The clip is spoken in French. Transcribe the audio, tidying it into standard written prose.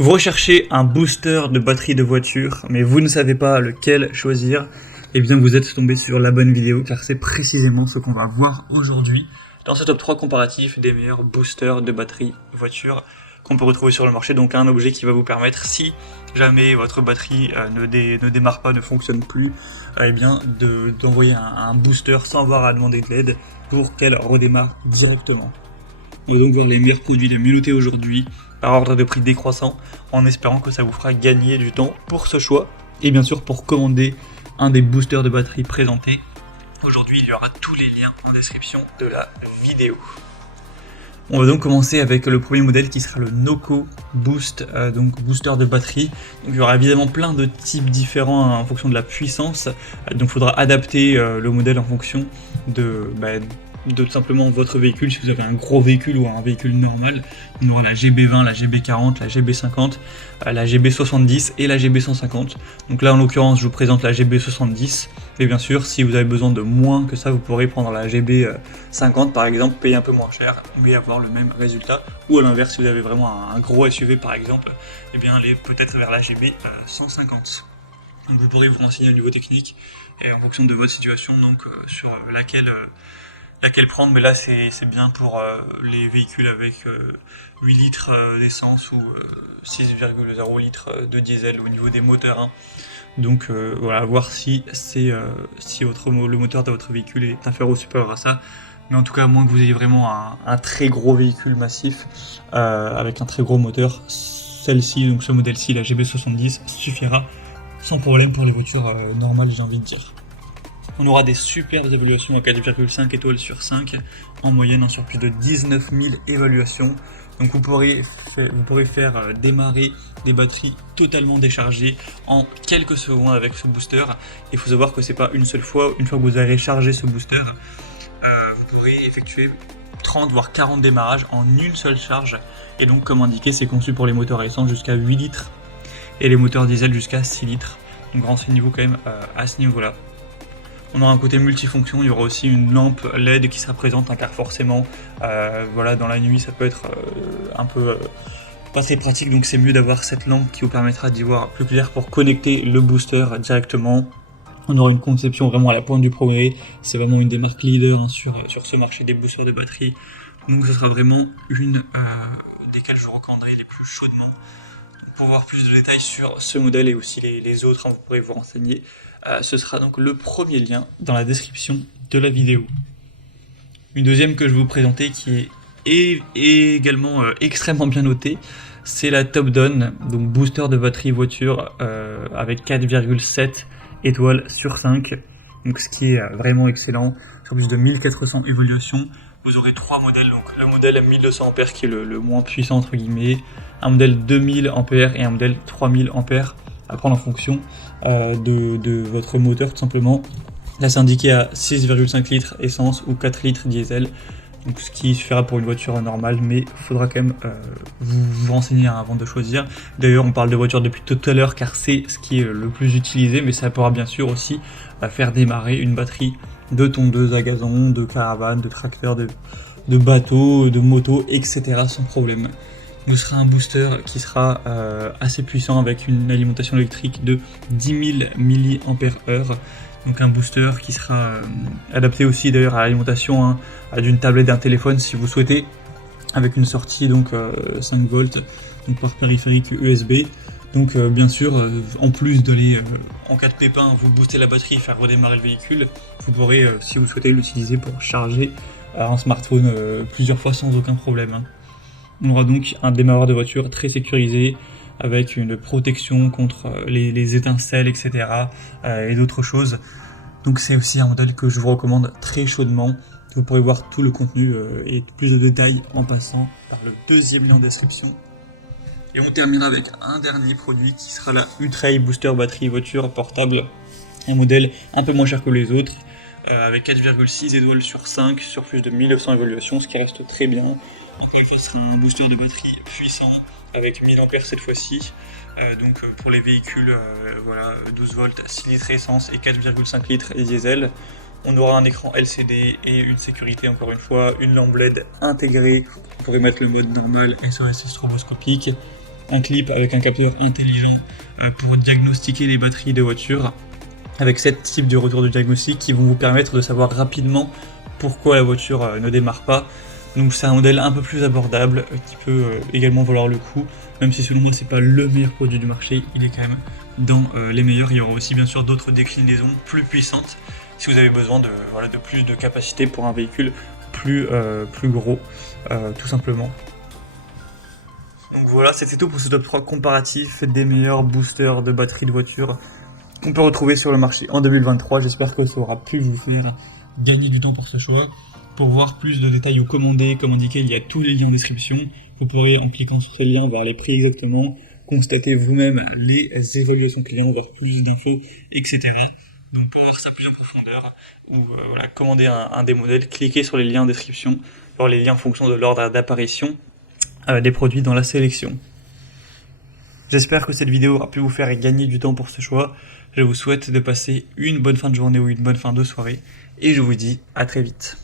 Vous recherchez un booster de batterie de voiture, mais vous ne savez pas lequel choisir, eh bien vous êtes tombé sur la bonne vidéo, car c'est précisément ce qu'on va voir aujourd'hui dans ce top 3 comparatif des meilleurs boosters de batterie voiture qu'on peut retrouver sur le marché. Donc un objet qui va vous permettre, si jamais votre batterie ne démarre pas, ne fonctionne plus, eh bien d'envoyer un booster sans avoir à demander de l'aide pour qu'elle redémarre directement. On va donc voir les meilleurs produits les mieux notés aujourd'hui par ordre de prix décroissant, en espérant que ça vous fera gagner du temps pour ce choix. Et bien sûr, pour commander un des boosters de batterie présentés, aujourd'hui il y aura tous les liens en description de la vidéo. On va donc commencer avec le premier modèle qui sera le Noco Boost, donc booster de batterie. Donc il y aura évidemment plein de types différents en fonction de la puissance, donc il faudra adapter le modèle en fonction de tout simplement votre véhicule. Si vous avez un gros véhicule ou un véhicule normal, on aura la GB20, la GB40, la GB50, la GB70 et la GB150. Donc là en l'occurrence je vous présente la GB70, et bien sûr si vous avez besoin de moins que ça, vous pourrez prendre la GB50 par exemple, payer un peu moins cher mais avoir le même résultat. Ou à l'inverse, si vous avez vraiment un gros SUV par exemple, et bien aller peut-être vers la GB150. Donc vous pourrez vous renseigner au niveau technique et en fonction de votre situation, donc sur laquelle prendre, mais là c'est bien pour les véhicules avec 8 litres d'essence ou 6,0 litres de diesel au niveau des moteurs. Hein. Donc voilà, voir si le moteur de votre véhicule est inférieur ou supérieur à ça. Mais en tout cas, à moins que vous ayez vraiment un très gros véhicule massif avec un très gros moteur, celle-ci, donc ce modèle-ci, la GB70, suffira sans problème pour les voitures normales, j'ai envie de dire. On aura des superbes évaluations à 4,5 étoiles sur 5, en moyenne sur plus de 19 000 évaluations. Donc vous pourrez faire démarrer des batteries totalement déchargées en quelques secondes avec ce booster. Il faut savoir que c'est pas une seule fois, une fois que vous avez chargé ce booster, vous pourrez effectuer 30 voire 40 démarrages en une seule charge. Et donc comme indiqué, c'est conçu pour les moteurs à essence jusqu'à 8 litres et les moteurs diesel jusqu'à 6 litres. Donc renseignez-vous quand même à ce niveau-là. On aura un côté multifonction, il y aura aussi une lampe LED qui sera présente, car forcément, voilà, dans la nuit ça peut être un peu pas très pratique, donc c'est mieux d'avoir cette lampe qui vous permettra d'y voir plus clair pour connecter le booster directement. On aura une conception vraiment à la pointe du progrès, c'est vraiment une des marques leaders hein, sur ce marché des boosters de batterie, donc ce sera vraiment une desquelles je recommanderai les plus chaudement. Pour voir plus de détails sur ce modèle et aussi les autres, hein, vous pourrez vous renseigner. Ce sera donc le premier lien dans la description de la vidéo. Une deuxième que je vais vous présenter qui est également extrêmement bien notée, c'est la Top Down, donc booster de batterie voiture avec 4,7 étoiles sur 5, donc ce qui est vraiment excellent, sur plus de 1400 évaluations. Vous aurez trois modèles, donc le modèle 1200 A qui est le moins puissant entre guillemets, un modèle 2000 A et un modèle 3000 A à prendre en fonction de votre moteur tout simplement. Là c'est indiqué à 6,5 litres essence ou 4 litres diesel, donc ce qui suffira pour une voiture normale, mais il faudra quand même vous renseigner avant de choisir. D'ailleurs on parle de voiture depuis tout à l'heure car c'est ce qui est le plus utilisé, mais ça pourra bien sûr aussi faire démarrer une batterie de tondeuse à gazon, de caravane, de tracteur, de bateau, de moto, etc. sans problème. Ce sera un booster qui sera assez puissant avec une alimentation électrique de 10 000 mAh. Donc un booster qui sera adapté aussi d'ailleurs à l'alimentation d'une tablette, d'un téléphone si vous souhaitez, avec une sortie donc 5 volts donc par périphérique USB. Donc bien sûr, en plus d'aller en cas de pépin vous booster la batterie et faire redémarrer le véhicule, vous pourrez si vous souhaitez l'utiliser pour charger un smartphone plusieurs fois sans aucun problème. Hein. On aura donc un démarreur de voiture très sécurisé avec une protection contre les étincelles, etc. Et d'autres choses. Donc c'est aussi un modèle que je vous recommande très chaudement. Vous pourrez voir tout le contenu et plus de détails en passant par le deuxième lien en description. Et on terminera avec un dernier produit qui sera la U-Trail Booster Batterie Voiture Portable. Un modèle un peu moins cher que les autres, avec 4,6 étoiles sur 5 sur plus de 1900 évaluations, ce qui reste très bien. Donc ce sera un booster de batterie puissant avec 1000 A cette fois-ci. Donc pour les véhicules, voilà, 12 volts, 6 litres essence et 4,5 litres diesel. On aura un écran LCD et une sécurité encore une fois, une lampe LED intégrée. Vous pourrez mettre le mode normal, SOS stroboscopique. un clip avec un capteur intelligent pour diagnostiquer les batteries de voiture, avec 7 types de retour de diagnostic qui vont vous permettre de savoir rapidement pourquoi la voiture ne démarre pas. Donc c'est un modèle un peu plus abordable qui peut également valoir le coup, même si selon moi c'est pas le meilleur produit du marché, il est quand même dans les meilleurs. Il y aura aussi bien sûr d'autres déclinaisons plus puissantes si vous avez besoin de plus de capacité pour un véhicule plus gros, tout simplement. Donc voilà, c'était tout pour ce top 3 comparatif des meilleurs boosters de batterie de voiture qu'on peut retrouver sur le marché en 2023. J'espère que ça aura pu vous faire gagner du temps pour ce choix. Pour voir plus de détails ou commander, comme indiqué, il y a tous les liens en description. Vous pourrez, en cliquant sur ces liens, voir les prix exactement, constater vous-même les évaluations clients, voir plus d'infos, etc. Donc pour voir ça plus en profondeur, ou commander un des modèles, cliquez sur les liens en description, voir les liens en fonction de l'ordre d'apparition des produits dans la sélection. J'espère que cette vidéo aura pu vous faire gagner du temps pour ce choix. Je vous souhaite de passer une bonne fin de journée ou une bonne fin de soirée, et je vous dis à très vite.